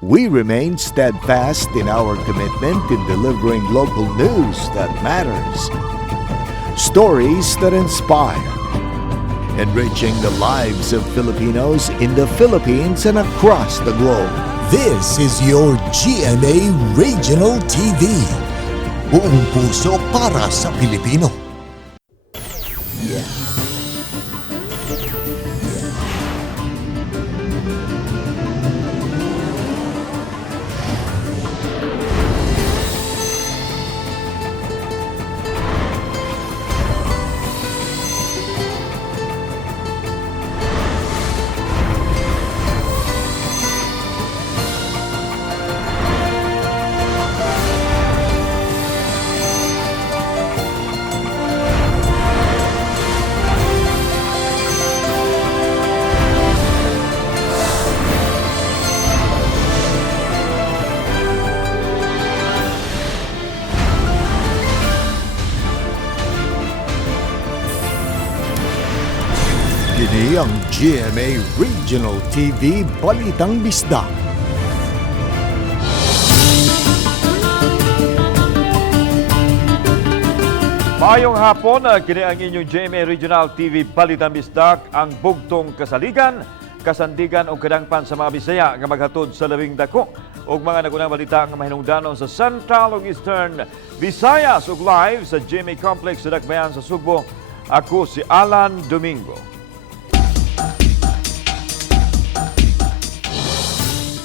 We remain steadfast in our commitment in delivering local news that matters, stories that inspire, enriching the lives of Filipinos in the Philippines and across the globe. This is your GMA Regional TV. Buong puso para sa Pilipino. Kini ang GMA Regional TV Balitang Bisdak. Maayong hapon, kini ang inyong GMA Regional TV Balitang Bisdak, ang bugtong kasaligan, kasandigan o kadangpan sa mga Bisaya nga maghatod sa labing dako ug mga nagunang balita nga mahinungdanon sa Central ug Eastern Visayas ug live sa GMA Complex sa Dakbayan sa Sugbo. Ako si Alan Domingo.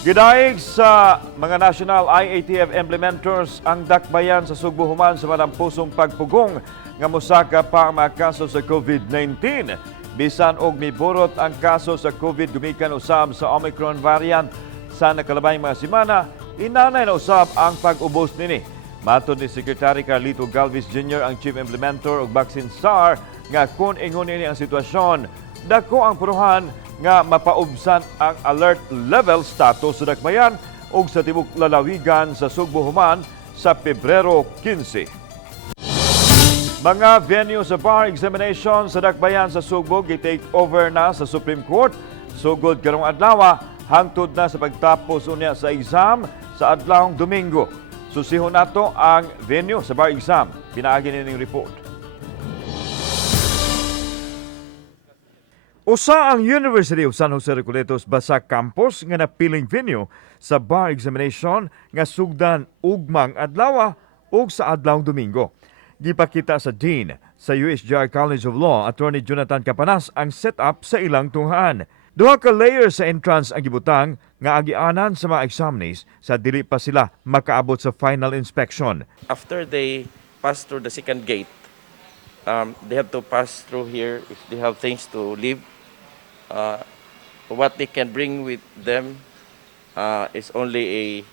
Gidayeg sa mga national IATF implementers ang dakbayan sa Sugbo human sa malampusong pagpugong nga mosaka pa ang mga kaso sa COVID-19. Bisan og miborot ang kaso sa COVID gumikan usab sa Omicron variant sa nakalabay mga semana, inanay na usab ang pag-ubos nini. Matod ni Secretary Carlito Galvez Jr. ang Chief Implementer og Vaccine SAR nga kung ingon ini ang sitwasyon, dako ang puruhan nga mapaubsan ang alert level status sa dakbayan ug sa tibok lalawigan sa Sugbo human sa Pebrero 15. Mga venue sa bar examination sa dakbayan sa Sugbo gi-take over na sa Supreme Court sugod karong adlaw hangtod na sa pagtapos unya sa exam sa adlawng Domingo. Susihon nato ang venue sa bar exam. Pinaagi nining report. Usa ang University of San Jose Recoletos Basak Campus nga napiling venue sa bar examination nga sugdan ugmang adlaw ug sa adlawng Domingo. Gipakita sa Dean sa USJR College of Law, Attorney Jonathan Capanas, ang setup sa ilang tunghaan. Duha ka layer sa entrance ang gibutang nga agianan sa mga examinees sa dili pa sila makaabot sa final inspection. After they pass through the second gate, they have to pass through here if they have things to leave. What they can bring with them is only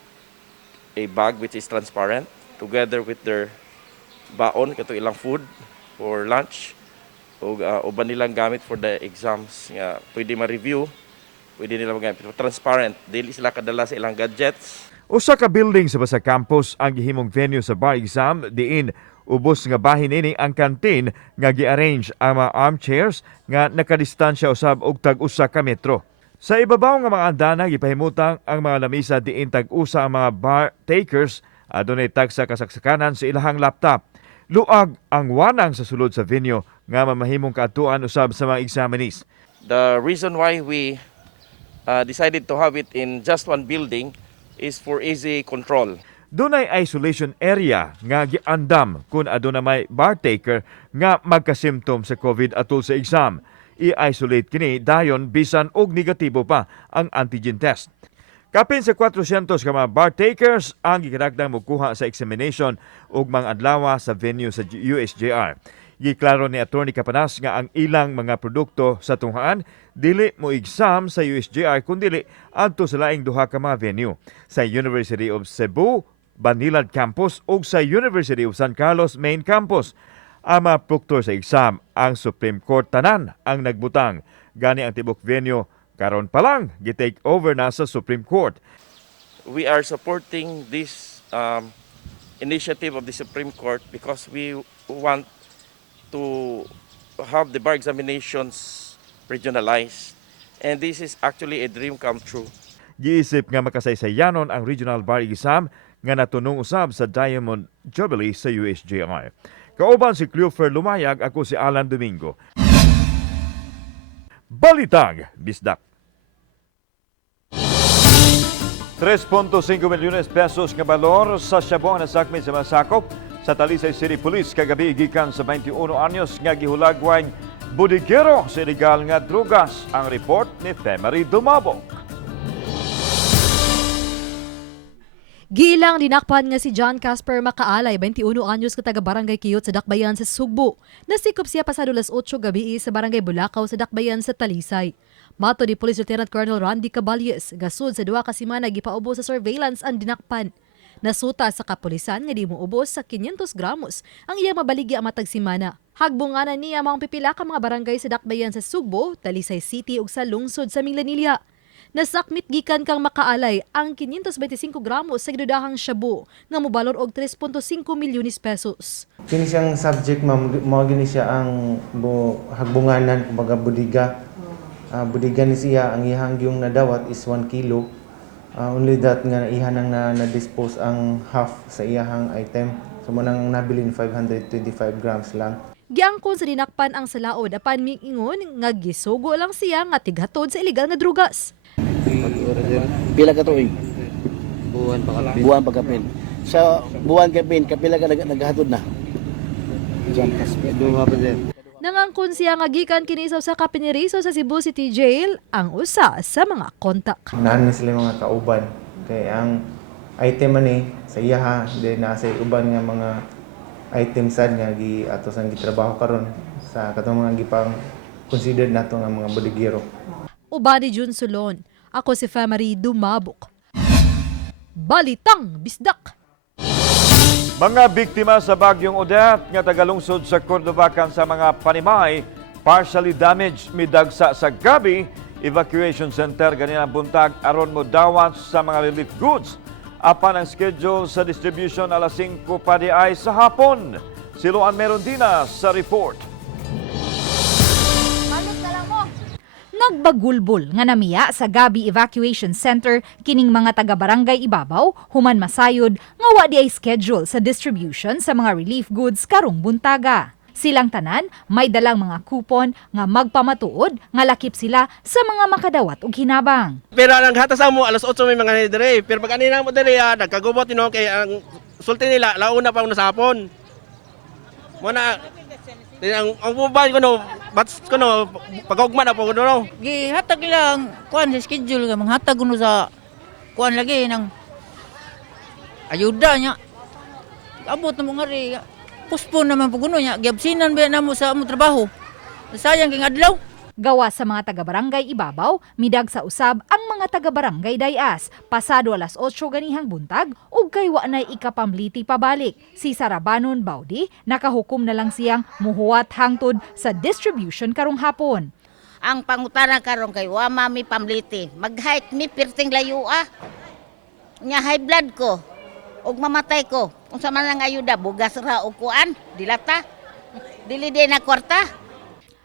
a bag which is transparent together with their baon, kato ilang food for lunch o uban nilang gamit for the exams nga pwede ma-review, pwede nila magamit. Transparent, dili sila kadala sa ilang gadgets. Usa ka building sa Basak Campus ang gihimong venue sa bar exam diin ubos nga bahin ini ang kantin nga gi-arrange ang mga armchairs nga nakadistansya usab og tag-usa ka metro. Sa ibabaw nga mga andana gipahimutang ang mga lamisa diin tag-usa ang mga bar takers adunay tagsa kasaksakanan sa ilahang laptop. Luag ang wanang sa sulod sa venue nga mamahimong kaatuan usab sa mga examinees. The reason why we decided to have it in just one building is for easy control. Dunay isolation area nga giandam kung aduna may bartaker nga magkasymptom sa COVID atol sa exam. I-isolate kini dayon bisan og negatibo pa ang antigen test. Kapin sa 400 ka mga bartakers ang gikaragdang mokuha sa examination ug mga adlaw sa venue sa USJR. Giklaro ni Attorney Capanas nga ang ilang mga produkto sa tunghaan dili mo exam sa USJR kundi adto sa laing duha ka mga venue sa University of Cebu Banilad Campus ug sa University of San Carlos Main Campus. Ang mga proktor sa exam ang Supreme Court tanan ang nagbutang. Gani ang tibok venue karon pa lang gi-take over na sa Supreme Court. We are supporting this initiative of the Supreme Court because we want to have the bar examinations regionalized. And this is actually a dream come true. Giisip nga makasaysayanon ang Regional Bar Exam nga natunong usab sa Diamond Jubilee sa USJR. Kauban si Cleofer Lumayag, ako si Alan Domingo. Balitang Bisdak. 3.5 milyones pesos nga balor sa Shabu na sakmi sa masakop sa Talisay City Police kagabi gikan sa 21 anyos nga gihulagway budigero sa illegal nga drugas. Ang report ni Femery Dumabok. Gilang dinakpan nga si John Casper Makaalay, 21 anyos ka taga Barangay Kiyot sa Dakbayan sa Sugbo. Nasikop siya pasado las 8 gabi sa Barangay Bulacau sa Dakbayan sa Talisay. Mato ni Police Lieutenant Colonel Randy Caballes, gasud sa 2 ka semana gipaubo sa surveillance ang dinakpan. Nasuta sa kapulisan nga di mo ubos sa 500 gramos ang iya mabaligi ang matag semana. Hagbunganan niya maong pipila ka mga barangay sa Dakbayan sa Sugbo, Talisay City ug sa lungsod sa Minglanilla. Nasakmit gikan kang Makaalay ang 525 gramos sa gidudahang shabu nga mobalor og 3.5 milyones pesos. Kini siyang subject ma'am, mao gini siya ang hagbunganan kumbaga budiga. Budiga ni siya ang ihang yung nadawat is 1 kilo. Only that nga ihanang na-dispose ang half sa iyahang item. So manang nabilin 525 grams lang. Giangkon sa dinakpan ang salaod apan miingon nga gisugo lang siya nga tighatod sa illegal nga drugas. Pila ka tuig? Buwan pagkapin. Sa buwan kapin, kapila ka naghatod na? John Casper. Duha pa din. Nangangkon siya nga gikan kini sa kapiniriso sa Cebu City Jail ang usa sa mga kontak. Naan na sila mga kauban. Kaya ang item ani sa iyaha, then nasa uban nga mga item sad nga ato sang gitrabaho karon sa katong mga gipang considered nato nga mga bodigero. Uban ni Jun Sulon, ako si Femery Dumabok. Balitang Bisdak. Mga biktima sa bagyong Odette nga tagalungsod sa Cordovacan sa mga panimay, partially damaged, midagsa sa gabi, evacuation center ganina buntag aron mo dawat sa mga relief goods. Apan ang schedule sa distribution alas 5 pa di ay sa hapon. Si Luan Merondina sa report. Nagbagulbol nga namiya sa Gabi Evacuation Center kining mga taga-barangay Ibabaw human masayod nga wa di ay schedule sa distribution sa mga relief goods karong buntaga. Silang tanan may dalang mga kupon nga magpamatuod nga lakip sila sa mga makadawat og hinabang. Pero ang hatas mo alas 8 may mga dire, pero pag anina mo dire nagkagubot kay ang sulti nila launa pa na sa hapon. Muna ang buban ko no, bats ko no, pag-ugma na po ko no. Gihatag lang kuan sa schedule nga manghatag kuno sa kuan lagi nang ayuda nya. Abot na mo nga ri. Puspon naman po kuno nya, giabsinan ba namo sa among trabaho. Sayang kay adlaw. Gawa sa mga taga-barangay Ibabaw, midag sa usab ang mga taga-barangay Dayas. Pasado alas 8 ganihang buntag, ug kay wa nay ikapamliti pabalik. Si Sarabanon Baudi, nakahukom na lang siyang muhuwat hangtod sa distribution karong hapon. Ang pangutana karon kay wa mami pamliti. Mag-hike mi pirting layo Nya high blood ko. Og mamatay ko. Unsa man ang ayuda, bugas ra og kuan, dilata. Dili di na kwarta.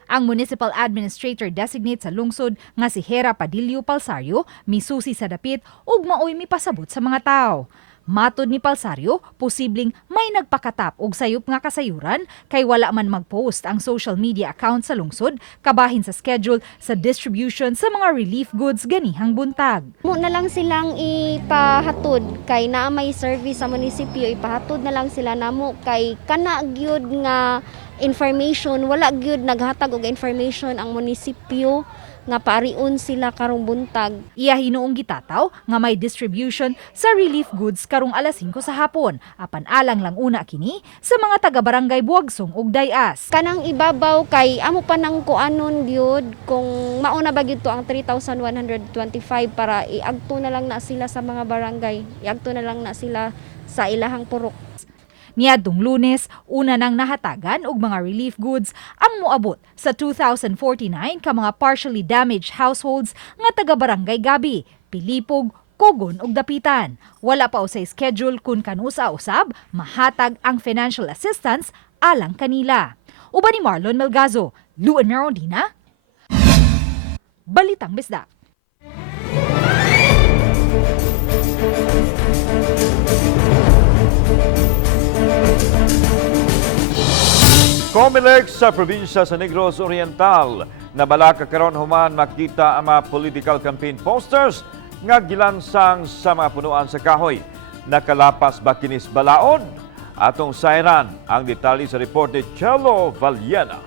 Ang Municipal Administrator Designate sa lungsod nga si Hera Padillo Palsario misusi sa dapit ug maoy mipasabot sa mga tao. Matod ni Palsario, posibleng may nagpakatap og sayop nga kasayuran kay wala man mag-post ang social media account sa lungsod kabahin sa schedule sa distribution sa mga relief goods ganihang buntag. Mo na lang silang ipahatod kay naa may service sa munisipyo, ipahatod na lang sila namo kay kana gyud nga information, wala gyud naghatag og information ang munisipyo nga paariun sila karong buntag. Iya hinuong gitataw nga may distribution sa relief goods karong alas 5 sa hapon. Apan alang lang una kini sa mga taga-barangay Buagsong ug Dayas. Kanang Ibabaw kay amo pa nang kuanon gyud kung mauna ba gyud to ang 3,125 para iagto na lang na sila sa mga barangay. Iagto na lang na sila sa ilahang purok. Niadtong Lunes, una nang nahatagan og mga relief goods ang moabot sa 2,049 ka mga partially damaged households nga taga-barangay Gabi, Pilipog, Kogon ug Dapitan. Wala pa usay schedule kung kanusa usab mahatag ang financial assistance alang kanila. Uban ni Marlon Melgazo, Luan Merondina, Balitang Bisdak. Comelec sa probinsya sa Negros Oriental na balaka karon human makita ang mga political campaign posters nga gilansang sa mga punuan sa kahoy. Nakalapas ba kinis balaod? Atong sayran ang detalye sa report ni Chelo Valiena.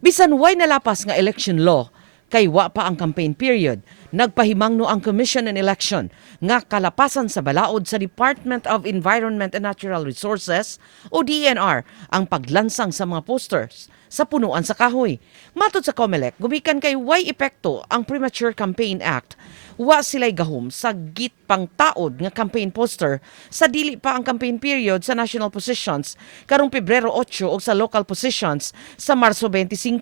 Bisan way nalapas nga election law, kay wa pa ang campaign period, nagpahimangno ang Commission on Election nga kalapasan sa balaod sa Department of Environment and Natural Resources o DENR ang paglansang sa mga posters sa punuan sa kahoy. Matod sa COMELEC, gumikan kay way epekto ang Premature Campaign Act. Wa sila'y gahom sa gitpang taod nga campaign poster sa dili pa ang campaign period sa national positions karong Pebrero 8 o sa local positions sa Marso 25.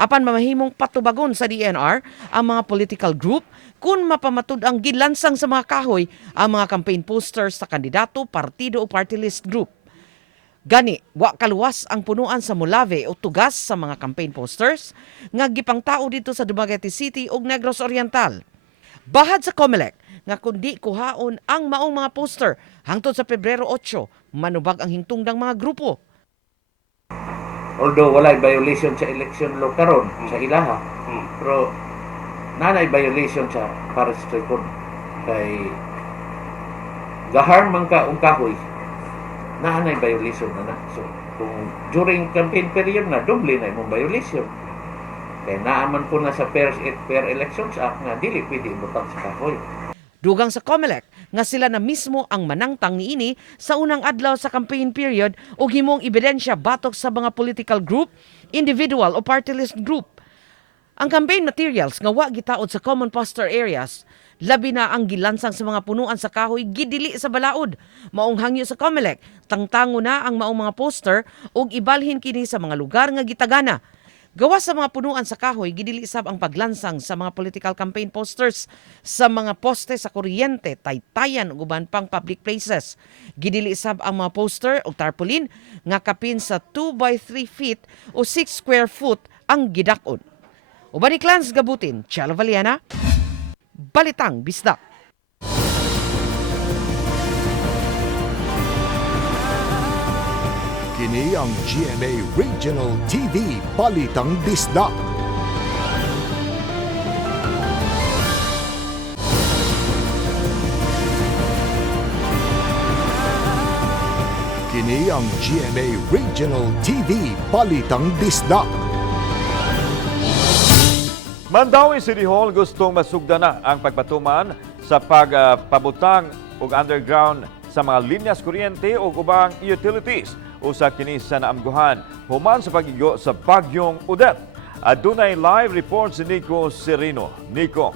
Apan mamahimong patubagon sa DNR ang mga political group kung mapamatud ang gilansang sa mga kahoy ang mga campaign posters sa kandidato, partido o party list group. Gani, wa kaluwas ang punuan sa Molave o tugas sa mga campaign posters nga gipang tao dito sa Dumaguete City ug Negros Oriental. Bahad sa COMELEC nga kundi kuhaon ang maong mga poster hangtod sa Pebrero 8, manubag ang hingtungdang mga grupo. Although walay violation sa election law karon sa ilaha, pero nanay violation sa Paris Record kay gaharm man ka og kahoy, nanay violation na. So kung during campaign period na doble na imong violation. Kaya naaman po na sa Fair Elections Act nga dili pwede ibutang sa kahoy. Dugang sa COMELEC nga sila na mismo ang manangtang niini sa unang adlaw sa campaign period o himong ebidensya batok sa mga political group, individual o party list group. Ang campaign materials nga wa gitaod sa common poster areas, labi na ang gilansang sa mga punuan sa kahoy gidili sa balaod. Maong hangyo sa COMELEC, tangtango na ang maong mga poster ug ibalhin kini sa mga lugar nga gitagana. Gawas sa mga punuan sa kahoy, gidili isab ang paglansang sa mga political campaign posters sa mga poste sa kuryente, taytayan ug uban pang public places. Gidili isab ang mga poster o tarpaulin nga kapin sa 2 by 3 feet o 6 square foot ang gidakon. Uban ni Clans Gabutin, Chelo Valiena, Balitang Bisdak. Kini ang GMA Regional TV Balitang Bisdak. Kini ang GMA Regional TV Balitang Bisdak. Mandawi City Hall gustong masugda na ang pagpatuman sa pagpabutang og underground sa mga linyas kuryente o ubang utilities usa kini sa naamguhan human sa pagigo sa bagyong Odette. Adunay live report si Nico Serino. Nico.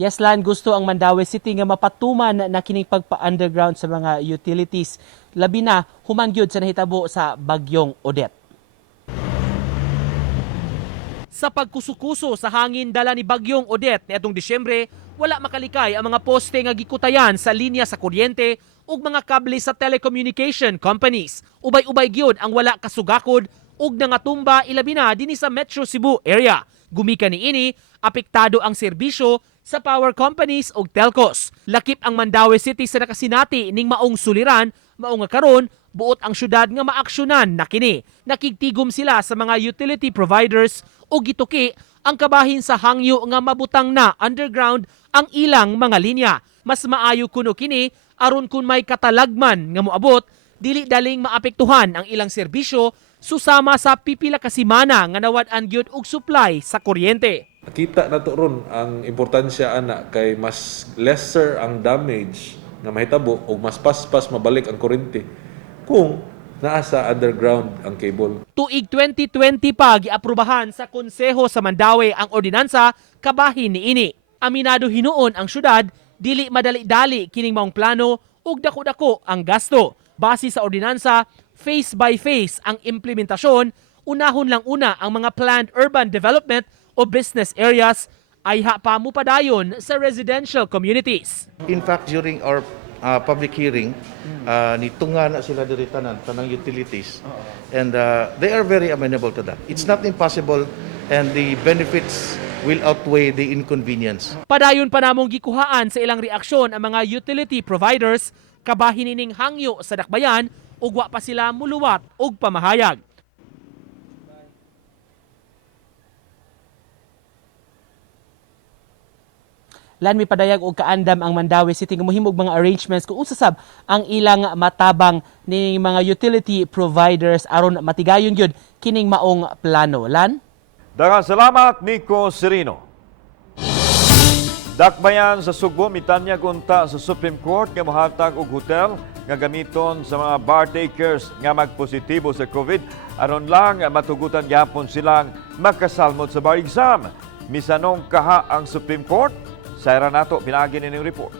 Yes, Lan, gusto ang Mandawi City nga mapatuman na kining pagpa-underground sa mga utilities. Labi na, human gyud sa nahitabo sa bagyong Odette. Sa pagkusukuso sa hangin dala ni bagyong Odette niadtong Disyembre, wala makalikay ang mga poste nga gikutayan sa linya sa kuryente ug mga kable sa telecommunication companies. Ubay-ubay gyud ang wala kasugakod ug nangatumba ilabi na dinhi sa Metro Cebu area. Gumikan niini, apektado ang serbisyo sa power companies ug telcos. Lakip ang Mandawi City sa nakasinati ning maong suliran, mao nga karon buot ang syudad nga maaksyonan na kini. Nakigtigom sila sa mga utility providers o gituki ang kabahin sa hangyo nga mabutang na underground ang ilang mga linya. Mas maayo kuno kini aron kun may katalagman nga moabot, dili daling maapektuhan ang ilang serbisyo susama sa pipila ka semana nga nawad-an gyud og supply sa kuryente. Kita na to ron ang importansya ana kay mas lesser ang damage nga mahitabo o mas paspas mabalik ang kuryente kung naa sa underground ang cable. Tuig 2020 pa giaprubahan sa Konseho sa Mandawi ang ordinansa kabahin niini. Aminado hinuon ang syudad, dili madali-dali kining maong plano ug dako-dako ang gasto. Base sa ordinansa, phase by phase ang implementasyon, unahon lang una ang mga planned urban development o business areas ay pa mo padayon sa residential communities. In fact, during our public hearing ni tunga na sila diri tanang utilities, and they are very amenable to that. It's not impossible, and the benefits will outweigh the inconvenience. Padayon pa namong gikuhaan sa ilang reaksyon ang mga utility providers kabahin ining hangyo sa dakbayan ug wa pa sila muluwat og pamahayag. Lan mi padayag og kaandam ang Mandawi City nga mohimog mga arrangements kung usasab ang ilang matabang ning mga utility providers aron matigayon gyud kining maong plano. Lan? Daghang salamat, Nico Serino. Dakbayan sa Sugbo, mitanyag unta sa Supreme Court nga mohatag og hotel nga gamiton sa mga bar takers nga magpositibo sa COVID aron lang matugutan gyapon silang makasalmot sa bar exam. Misanong kaha ang Supreme Court. Sayra nato pinaagi nining report.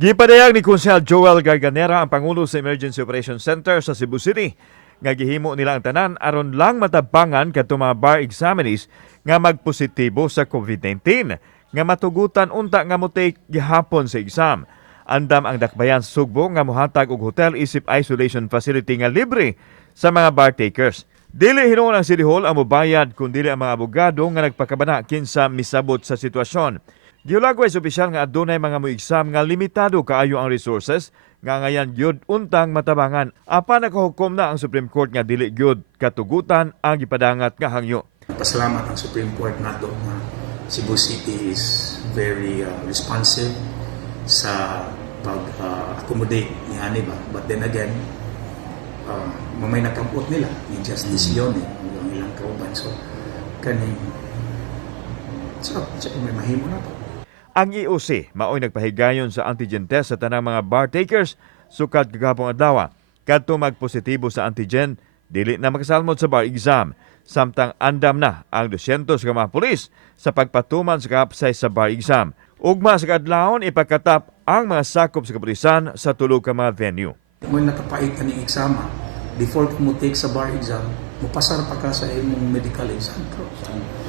Gipadayag ni Konsehal Joel Garganera ang Pangulo sa Emergency Operations Center sa Cebu City nga gihimo nila ang tanan aron lang matabangan kadto mga bar examinees nga magpositibo sa COVID-19 nga matugutan unta nga motake gihapon sa exam. Andam ang dakbayan sa Sugbo nga mohatag og hotel isip isolation facility nga libre sa mga bar takers. Dili hinuon ang City Hall ang mobayad kundi ang mga abogado nga nagpakabana kinsa misabot sa sitwasyon. Giulagway sa opisyal nga adunay mga mo-exam nga limitado kaayo ang resources nga ngayan gyud untang matabangan. Apan nakahukom na ang Supreme Court nga dili gyud katugutan ang gipadangat nga hangyo. Pasalamat ang Supreme Court nato nga Cebu City is very responsive sa pag-accommodate ni ani ba. But then again, mamay nakampot nila ni Justice Leone ang ilang kauban. So kaning may mahimo na to. Ang EOC mao'y nagpahigayon sa antigen test sa tanang mga bar takers sukad kagahapon adlaw. Kadto magpositibo sa antigen, dili na makasalmot sa bar exam. Samtang andam na ang 200 ka mga pulis sa pagpatuman sa kapsay sa bar exam. Ugma sa kadlawon ipakatap ang mga sakop sa kapulisan sa tulo ka mga venue. Kung nakapait ka ng eksama, before mo take sa bar exam, mupasar pa ka sa imong medical exam.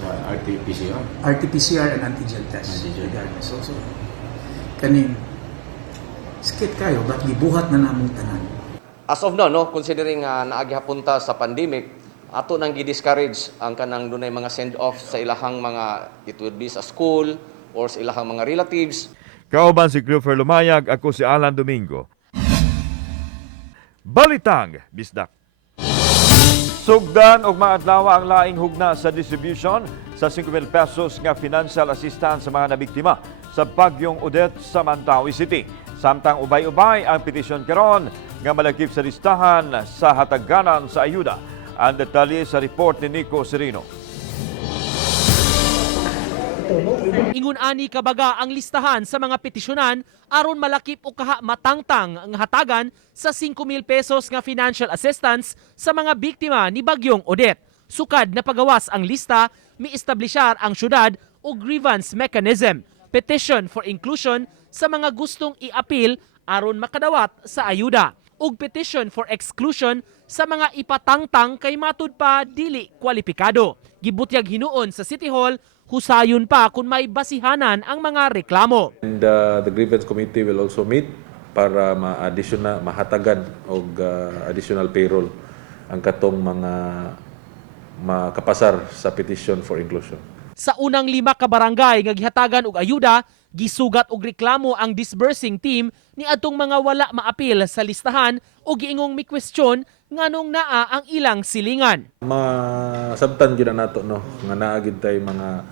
RT-PCR? RT-PCR and antigen test. So, kaning skit kayo, ba't gibuhat na namong tanan? As of now, considering naagihapunta sa pandemic, ato nang gi-discourage ang kanang dunay mga send-off sa ilahang mga, it would be sa school or sa ilahang mga relatives. Kauban si Christopher Lumayag, ako si Alan Domingo. Balitang Bisdak. Sugdan og maadlaw ang laing hugna sa distribution sa 5,000 pesos nga financial assistance sa mga nabiktima sa bagyong Odette sa Mandawi City. Samtang ubay-ubay ang petisyon karon nga malagip sa listahan sa hataganan sa ayuda. Ang detalye sa report ni Nico Serino. Ingon ani kabaga ang listahan sa mga petisyonan aron malakip o kaha matangtang ang hatagan sa 5,000 pesos nga financial assistance sa mga biktima ni bagyong Odette. Sukad na pagawas ang lista, mi-establishar ang syudad o grievance mechanism, petition for inclusion sa mga gustong i-appeal aron makadawat sa ayuda, ug petition for exclusion sa mga ipatangtang kay matud pa dili kwalipikado. Gibutyag hinuon sa City Hall, husayon pa kung may basihanan ang mga reklamo. And the grievance committee will also meet para mahatagan og additional payroll ang katong mga makapasar sa petition for inclusion. Sa unang 5 ka barangay nga gihatagan og ayuda, gisugat og reklamo ang disbursing team ni adtong mga wala maapil sa listahan o giingong mi question nganong naa ang ilang silingan. Masabtan gyud nato nga naa gid tay mga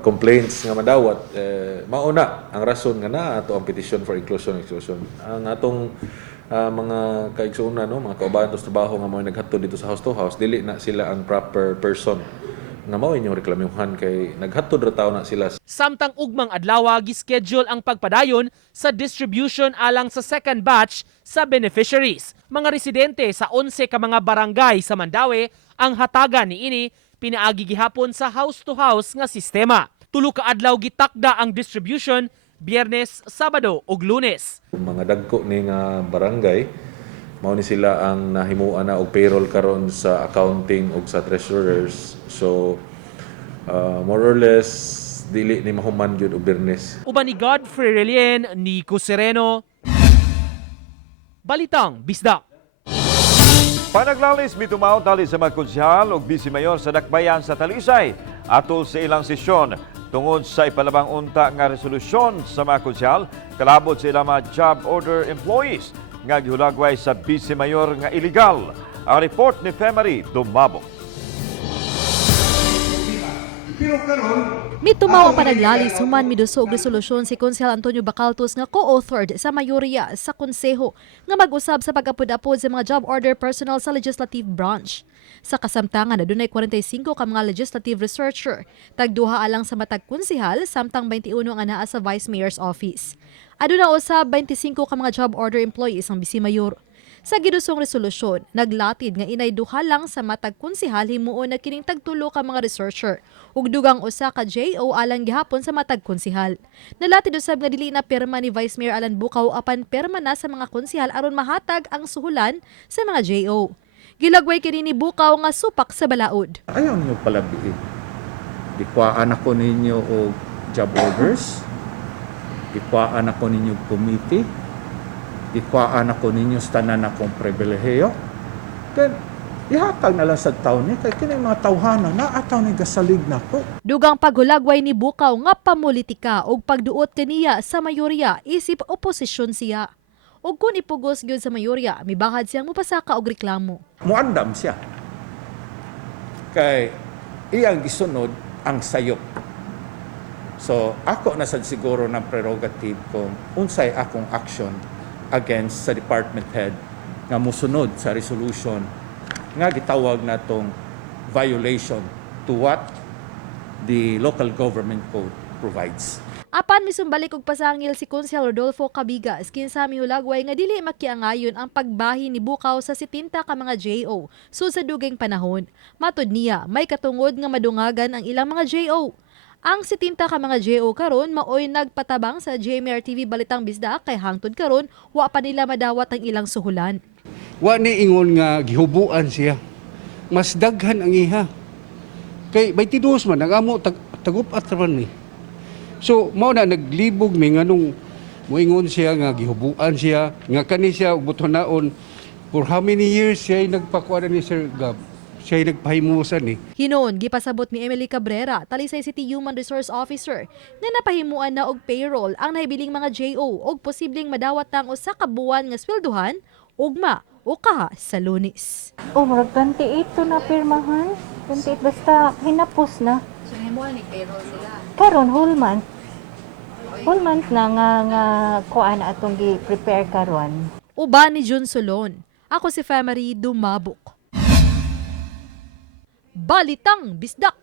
complaints nga madawat mauna ang rason nga naa ato ang petition for inclusion. Ang atong mga kaigsuonan mga kaubahan sa trabaho nga mao naghatod dito sa house to house, dili na sila ang proper person nga mao inyong reklamuhan kay naghatod ra tawo na sila. Samtang ugmang adlaw gi-schedule ang pagpadayon sa distribution alang sa second batch sa beneficiaries. Mga residente sa 11 ka mga barangay sa Mandawi ang hatagan niini pinaagi gihapon sa house to house nga sistema. Tulo ka adlaw gitakda ang distribution, Biyernes, Sabado ug Lunes. Mga dagko ni nga barangay mao ni sila ang nahimuan na og payroll karon sa accounting ug sa treasurers. So more or less dili ni mahuman gyud og Biyernes. Uban ni Godfrey Relien, Nico Sereno, Balitang Bisdak. Panaglalis mitumaw tali sa mga konsyahal ug bisi mayor sa Dakbayan sa Talisay atol sa ilang sesyon tungod sa ipalabang unta nga resolusyon sa mga konsyahal kalabot sa ilang mga job order employees nga gihulagway sa bisi mayor nga illegal. Ang report ni Femari Dumabok. Mitumaw ang panaglalis human midusog resolusyon si Konsehal Antonio Bacaltos nga co-authored sa mayorya sa konseho nga mag-usab sa pag-apod-apod sa mga job order personnel sa legislative branch. Sa kasamtangan, adunay 45 ka mga legislative researcher, tagduha alang sa matag konsehal samtang 21 ang anaa sa Vice Mayor's office. Aduna usab 25 ka mga job order employees ang bisi mayor. Sa gidusong resolusyon, naglatid nga inay duha lang sa matag konsehal himuon na kining tagtulo ka mga researcher ug dugang usa ka JO alang gihapon sa matag konsehal. Nalatid usab nga dili na pirma ni Vice Mayor Alan Bukaw apan pirma na sa mga konsehal aron mahatag ang suhulan sa mga JO. Gilagway kini ni Bukaw nga supak sa balaod. Ayaw niyo palabiin. Dikwaan ako ninyo og job orders. Dikwaan ako ninyo committee. Dikwaan ako ninyo sa tanan akong pribilehiyo. Then, ihatag na lang sa taon ni kay kini mga tawhana na ataw ni gasalig na ko. Dugang paghulagway ni Bukaw nga pamulitika og pagduot kaniya sa mayorya isip oposisyon siya. Og kung ipugos gyud sa mayorya, mibahad siyang mupasaka og reklamo. Muandam siya. Kay iyang gisunod ang sayop. So, ako na sad siguro ng prerogative kung unsay akong action against sa department head nga musunod sa resolution nga gitawag natong violation to what the local government code provides. Apan misumbalik og pasangil si Konsehal Rodolfo Cabigas kinsa mihulagway nga dili makiangayon ang pagbahi ni Bukaw sa 70 ka mga JO sud sa dugay panahon. Matud niya, may katungod nga madungagan ang ilang mga JO. Ang 70 ka mga JO karon maoy nagpatabang sa GMR TV Balitang Bisdak kay hangtod karon wa pa nila madawat ang ilang suhulan. Wa ni ingon nga gihubuan siya. Mas daghan ang iha. Kay 22 man ang amo tagupat man ni. So mao na naglibog mi nganong moingon siya nga gihubuan siya nga kani siya og butonaon for how many years siya nagpakuan ni Sir Gab. Siya nagpahimusan ni. Hinoon gipasabot ni Emily Cabrera, Talisay City Human Resource Officer, nga napahimuan na og payroll ang nahibiling mga JO og posibleng madawat ng usa ka buwan nga swelduhan ugma o kaha sa Lunes. Oh, murag 28 to na pirmahan. 28 basta hinapos na. So himuan ni payroll sila. Karon whole month. Whole month na nga kuan atong gi-prepare karon. Uban ni Jun Solon. Ako si Femari Dumabok. Balitang Bisdak.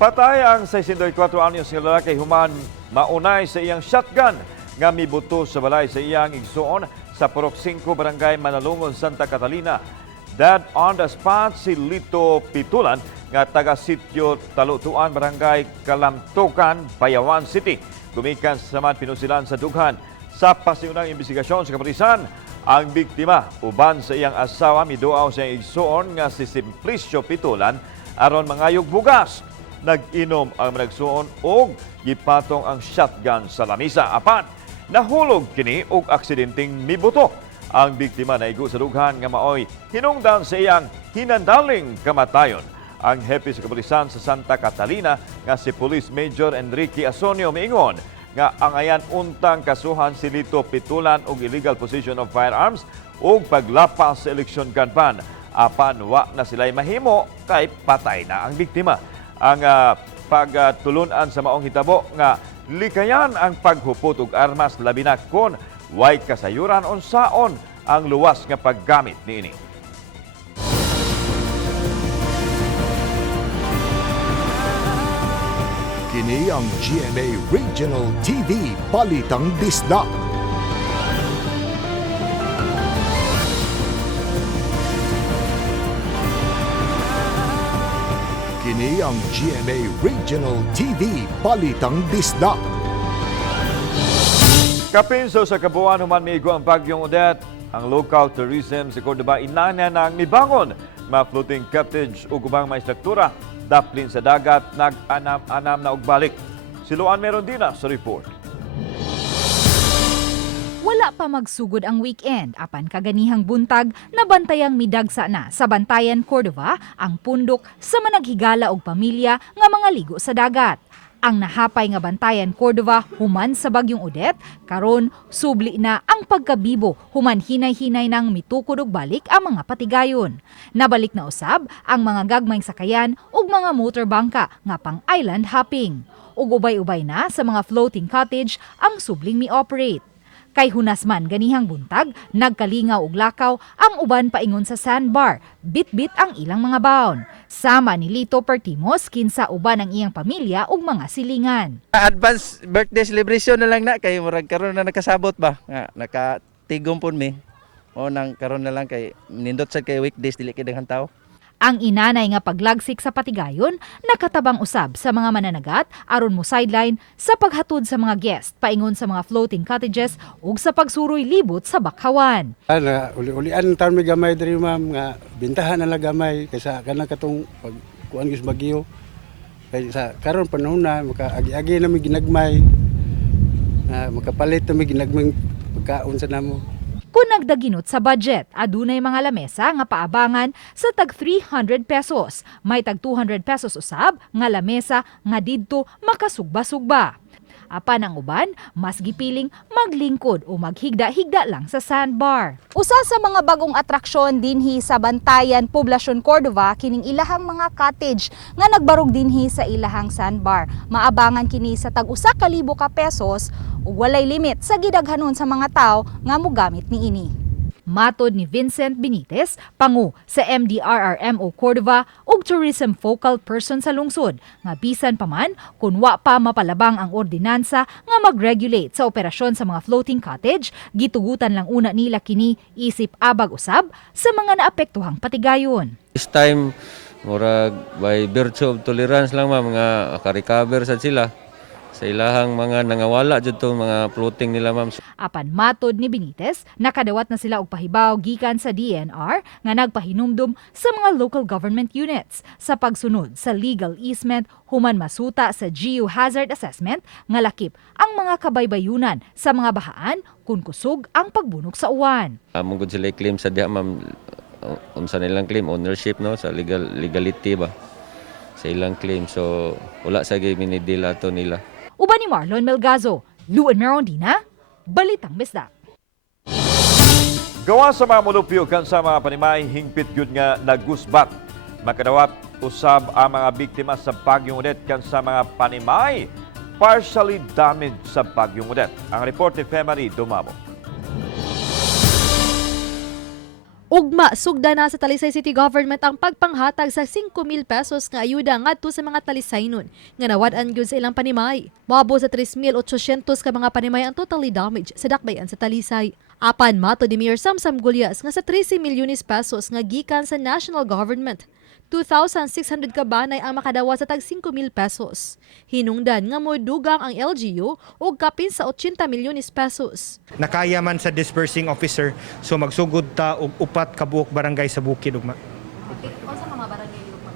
Patay ang 64 anyos nga lalaki human maunay sa iyang shotgun nga mibuto sa balay sa iyang igsuon sa Purok 5 Barangay Manalungon, Santa Catalina. Dead on the spot si Lito Pitulan nga taga-sityo Talutuan, Barangay Kalamtukan, Payawan City. Gumikan sa man pinusilan sa dughan. Sa pasiunang investigasyon sa kapulisan, ang biktima uban sa iyang asawa miduaw sa iyang igsuon nga si Simplicio Pitulan aron mangayog bugas. Nag-inom ang managsuon og gipatong ang shotgun sa lamisa. Apan nahulog kini og aksidenteng mibuto. Ang biktima naigo sa dughan nga maoy hinungdan sa iyang hinandaling kamatayon. Ang hepe sa kapulisan sa Santa Catalina nga si Police Major Enrique Asonio miingon nga ang ayan untang kasuhan si Lito Pitulan og illegal possession of firearms ug paglapas sa eleksyon kanpan. Apan wa na sila'y mahimo kay patay na ang biktima. Ang pagtulunan sa maong hitabo nga likayan ang paghupot og armas labi na kon way kasayuran unsaon ang luwas nga paggamit niini. Kini ang GMA Regional TV Balitang Bisdak. Kini ang GMA Regional TV Balitang Bisdak. Kapinso sa kabuuan human miigo ang bagyong Odette, ang local tourism sa Cordoba inana nang mibangon mga floating cottage ug ubang mga struktura daplin sa dagat nag-anam na og balik. Si Luan Merondina sa report. Wala pa magsugod ang weekend apan kaganihang buntag nabantayang midagsa na sa Bantayan, Cordova ang pundok sa managhigala og pamilya nga mga ligo sa dagat. Ang nahapay nga Bantayan, Cordova human sa bagyong Odette karon subli na ang pagkabibo human hinay-hinay nang mitukod og balik ang mga patigayon. Nabalik na usab ang mga gagmayng sakayan ug mga motorbangka nga pang island hopping. Ug ubay-ubay na sa mga floating cottage ang subling mi-operate. Kay hunas man ganihang buntag, nagkalingaw og lakaw ang uban paingon sa sandbar, bit-bit ang ilang mga baon. Sama ni Lito Pertimos kinsa uban ang iyang pamilya ug mga silingan. Advance birthday celebration na lang na kay murag karon na nakasabot ba? Nga nakatigom pud mi. O nang karon na lang kay nindot sad kay weekdays dili kay daghang tawo. Ang inanay nga paglagsik sa patigayon nakatabang usab sa mga mananagat aron mo sideline sa paghatod sa mga guest paingon sa mga floating cottages ug sa pagsuroy libot sa bakhawan. Ana uli-ulian taon may gamay diri ma'am nga bintahan na lang gamay kaysa kana katong pagkuan gis bagyo. Kay sa karon panahon na makaagi-agi na mi ginagmay. Makapalit na mi ginagmay pagkaon sa namo. Kung nagdaginot sa budget, adunay mga lamesa nga paabangan sa tag 300 pesos. May tag 200 pesos usab nga lamesa nga didto makasugba-sugba. Apan ang uban, mas gipiling maglingkod o maghigda-higda lang sa sandbar. Usa sa mga bagong atraksyon dinhi sa Bantayan, Poblasyon Cordova kining ilahang mga cottage nga nagbarog dinhi sa ilahang sandbar. Maabangan kini sa tag 1,000 ka pesos ug walay limit sa gidaghanon sa mga tawo nga mogamit niini. Matod ni Vincent Benitez, pangu sa MDRRMO Cordova ug tourism focal person sa lungsod, nga bisan pa man kung wa pa mapalabang ang ordinansa nga mag-regulate sa operasyon sa mga floating cottage, gitugutan lang una nila kini isip abag usab sa mga naapektuhang patigayon. This time, murag by virtue of tolerance lang mga ka-recover sad sila sa ilahang mga nangawala jud tong mga floating nila ma'am. Apan matod ni Benitez, nakadawat na sila og pahibaw gikan sa DNR nga nagpahinumdum sa mga local government units sa pagsunod sa legal easement human masuta sa geohazard assessment nga lakip ang mga kabaybayunan sa mga bahaan kung kusog ang pagbunog sa uwan. Among gud sila claim sa diha ma'am unsa nilang claim ownership no sa legality ba sa ilang claim, so wala sa giminidila to nila. Uban ni Marlon Melgazo, Luan Merondina, Balitang Bisdak. Gawa sa mga monopio kan sa mga panimay, hingpit yun nga nagusbat. Makadawat usab ang mga biktima sa Bagyong Odette kan sa mga panimay, partially damaged sa Bagyong Odette. Ang report ni Femari Dumamo. Ugma, sugda na sa Talisay City Government ang pagpanghatag sa 5,000 pesos nga ayuda ngadto sa mga talisaynon nga nawad-an gyud sa ilang panimay. Moabot sa 3,800 ka mga panimay ang totally damaged sa dakbayan sa Talisay. Apan mato ni Mayor Samsam Gulyas nga sa 13 milyones pesos nga gikan sa national government. 2,600 ka banay ang makadawa sa tag 5,000 pesos. Hinungdan nga modugang ang LGU og kapin sa 80 milyones pesos. Nakaya man sa dispersing officer, so magsugod ta og 4 ka buok barangay sa bukid ugma. Okay, unsa mga barangay ugma?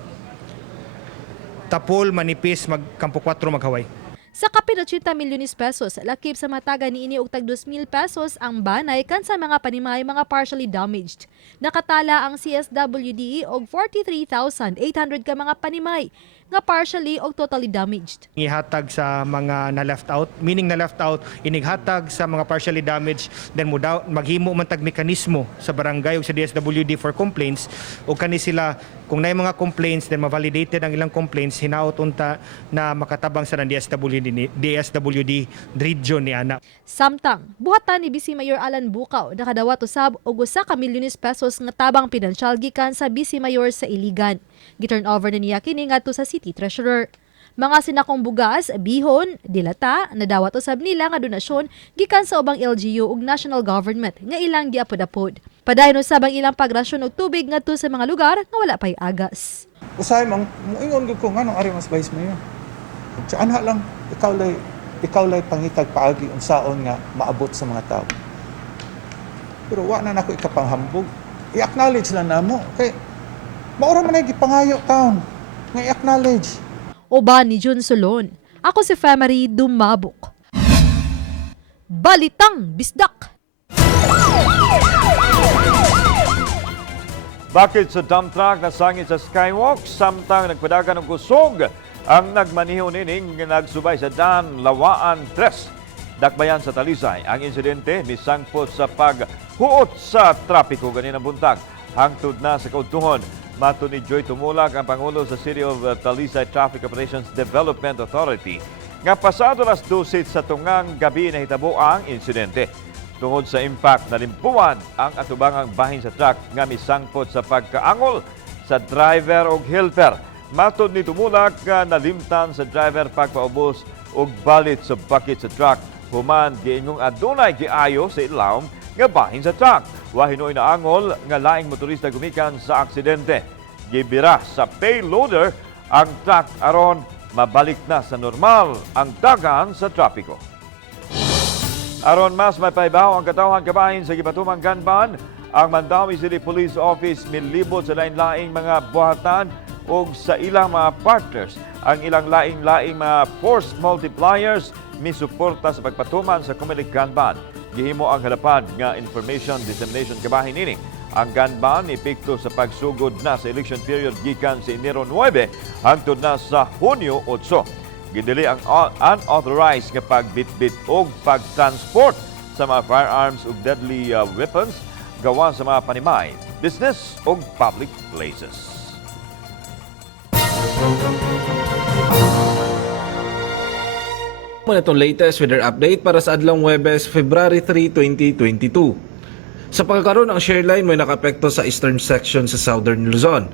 Tapol, Manipis, Campo 4, Maghaway. Sa kapin 80 milyones pesos, lakip sa mataga niini og tag 2,000 pesos ang banay kan sa mga panimay mga partially damaged. Nakatala ang CSWD og 43,800 ka mga panimay nga partially o totally damaged. Ihatag sa mga na-left out, meaning na-left out, inighatag sa mga partially damaged, then maghimo man tag mekanismo sa barangay o sa DSWD for complaints, o kani sila, kung na mga complaints, then ma-validated ang ilang complaints, hinaot unta na makatabang sa ng DSWD region ni Ana. Samtang, buhatan ni Vice Mayor Alan Bukaw, nakadawat usab og 1 ka milyones pesos nga tabang pinansyal gikan sa Vice Mayor sa Iligan. Giturn over na niya kini ngadto sa City Treasurer. Mga sinakong bugas, bihon, dilata, nadawat usab nila nga donasyon gikan sa ubang LGU ug national government nga ilang giapod-apod. Padayon usab ang ilang pagrasyon og tubig ngadto sa mga lugar nga wala pay agas. Usahay mang muingon gud ko nganong ari mas Vice Mayor. Sa anha lang ikaw lay pangitag paagi unsaon nga maabot sa mga tao. Pero wa na nako ikapanghambog. I-acknowledge lang namo kay Maura man ay gipangayo taon nga i-acknowledge. Uban ni Jun Solon. Ako si Femery Dumabok. Balitang Bisdak. Bakit sa dump truck nasangit sa skywalk samtang nagpadagan ng kusog ang nagmaniho nining nagsubay sa Dan Lawaan 3. Dakbayan sa Talisay. Ang insidente misangpot sa paghuot sa trapiko ganinang buntag. Hangtod na sa kautuhon. Mato ni Joy Tumulak, ang Pangulo sa City of Talisay Traffic Operations Development Authority, nga pasado las 12 sa tungang gabi na hitabo ang insidente. Tungod sa impact, nalimpuan ang atubangang bahin sa truck nga misangpot sa pagkaangol sa driver o helper. Matod ni Tumulak, nalimtan sa driver pagpaubos og balit sa bucket sa truck. Human giingong adunay giayo sa ilawom nga bahin sa truck. Wahinoy na angol nga laing motorista gumikan sa aksidente. Gibira sa payloader ang truck aron mabalik na sa normal ang dagan sa trapiko. Aron mas may paibaw ang katawhan kabahin sa gipatumang gunban, ang Mandawi City Police Office milibot sa lain-laing mga buhatan o sa ilang mga partners. Ang ilang laing-laing mga force multipliers misuporta sa pagpatuman sa Comelec gunban. Gihimo ang halapad nga information dissemination kabahin ini. Ang gunban epekto sa pagsugod na sa election period gikan sa Enero 9 hangtod na sa Hunyo 8. Gidili ang unauthorized nga pagbitbit o pagtransport sa mga firearms ug deadly weapons gawa sa mga panimay, business o public places. Muna itong latest weather update para sa adlang Huwebes, February 3, 2022. Sa pagkakaroon ng share line may nakapekto sa eastern section sa southern Luzon.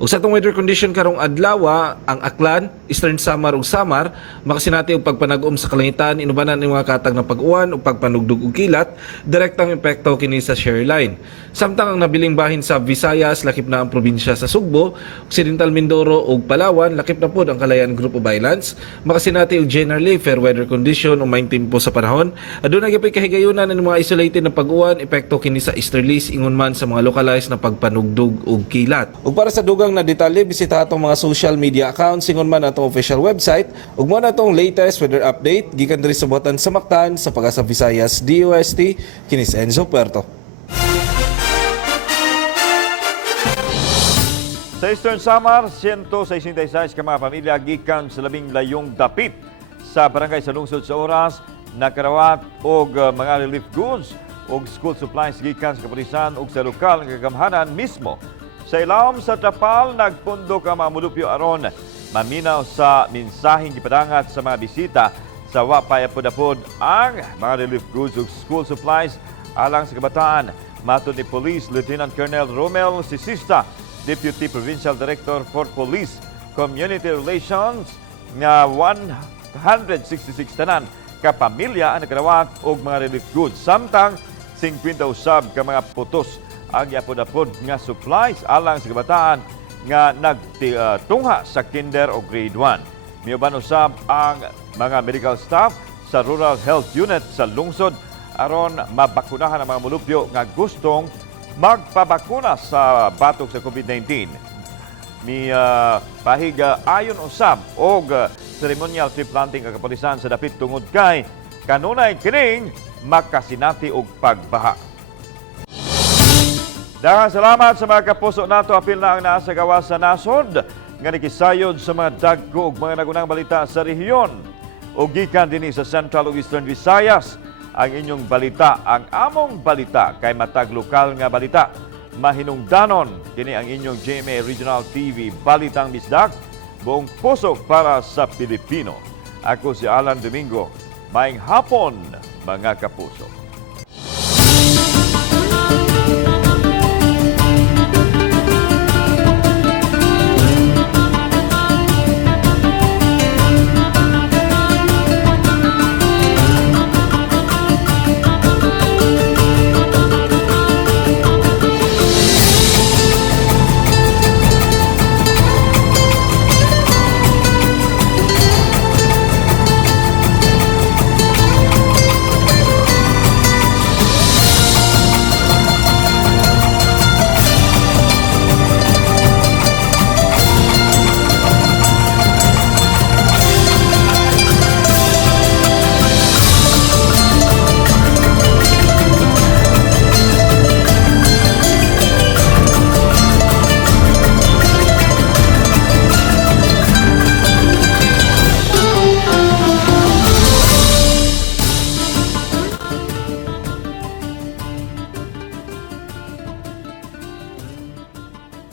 Ug sa itong weather condition karong adlaw, ang Aklan, Eastern Samar ug Samar makasinati og pagpanag-om sa kalangitan inubanan ng mga katag ng pag-uwan ug pagpanugdog og kilat, direktang epekto kini sa share line. Samtang ang nabiling bahin sa Visayas lakip na ang probinsya sa Sugbo, Occidental Mindoro ug Palawan lakip na pod ang Kalayaan Group of Islands, makasinati og generally fair weather condition o maayong tempo sa panahon. Aduna gyapon kahigayunan ng mga isolated na pag-uwan, epekto kini sa easterlies ingon man sa mga localized na pagpanugdog og kilat. Ug para sa dugang na detalye, bisita atong mga social media accounts ingon man atong official website ug mo na atong latest weather update gikan diri sa buhatan sa Mactan sa Pag-asa Visayas DOST kini si Enzo Puerto. Sa Eastern Samar, 166 ka mga pamilya gikan sa labing layong dapit sa barangay sa lungsod sa Oras, nakarawat og mga relief goods og school supplies gikan sa kapulisan ug sa lokal nga kagamhanan mismo. Sa ilawom sa Trapal, nagpundok ang mga mulupyo aron maminaw sa mensaheng gipadangat sa mga bisita sa wapay-apod-apod ang mga relief goods ug school supplies alang sa kabataan. Matod ni Police Lieutenant Colonel Romel Sisista, Deputy Provincial Director for Police Community Relations, nga 166 tanan ka pamilya ang nagkarawat og mga relief goods. Samtang 50 usab ka mga putos ang yapod-apod nga supplies alang sa kabataan nga nagtungha sa kinder o grade 1. Miuban usab ang mga medical staff sa Rural Health Unit sa lungsod aron mabakunahan ang mga mulupyo nga gustong magpabakuna sa batok sa COVID-19. Pahiga ayon usab og ceremonial tree planting ang kapulisan sa dapit tungod kay kanunay kining makasinati og pagbaha. Daghang salamat sa mga kapuso nato, apil na ang naa sa gawas sa nasod nga nikisayod sa mga dagko ug mga nagunang balita sa rehiyon. O gikan dinhi sa Central ug Eastern Visayas, ang inyong balita, ang among balita kay matag lokal nga balita. Mahinungdanon kini ang inyong GMA Regional TV Balitang Bisdak, buong puso para sa Pilipino. Ako si Alan Domingo. Maayong hapon mga kapuso.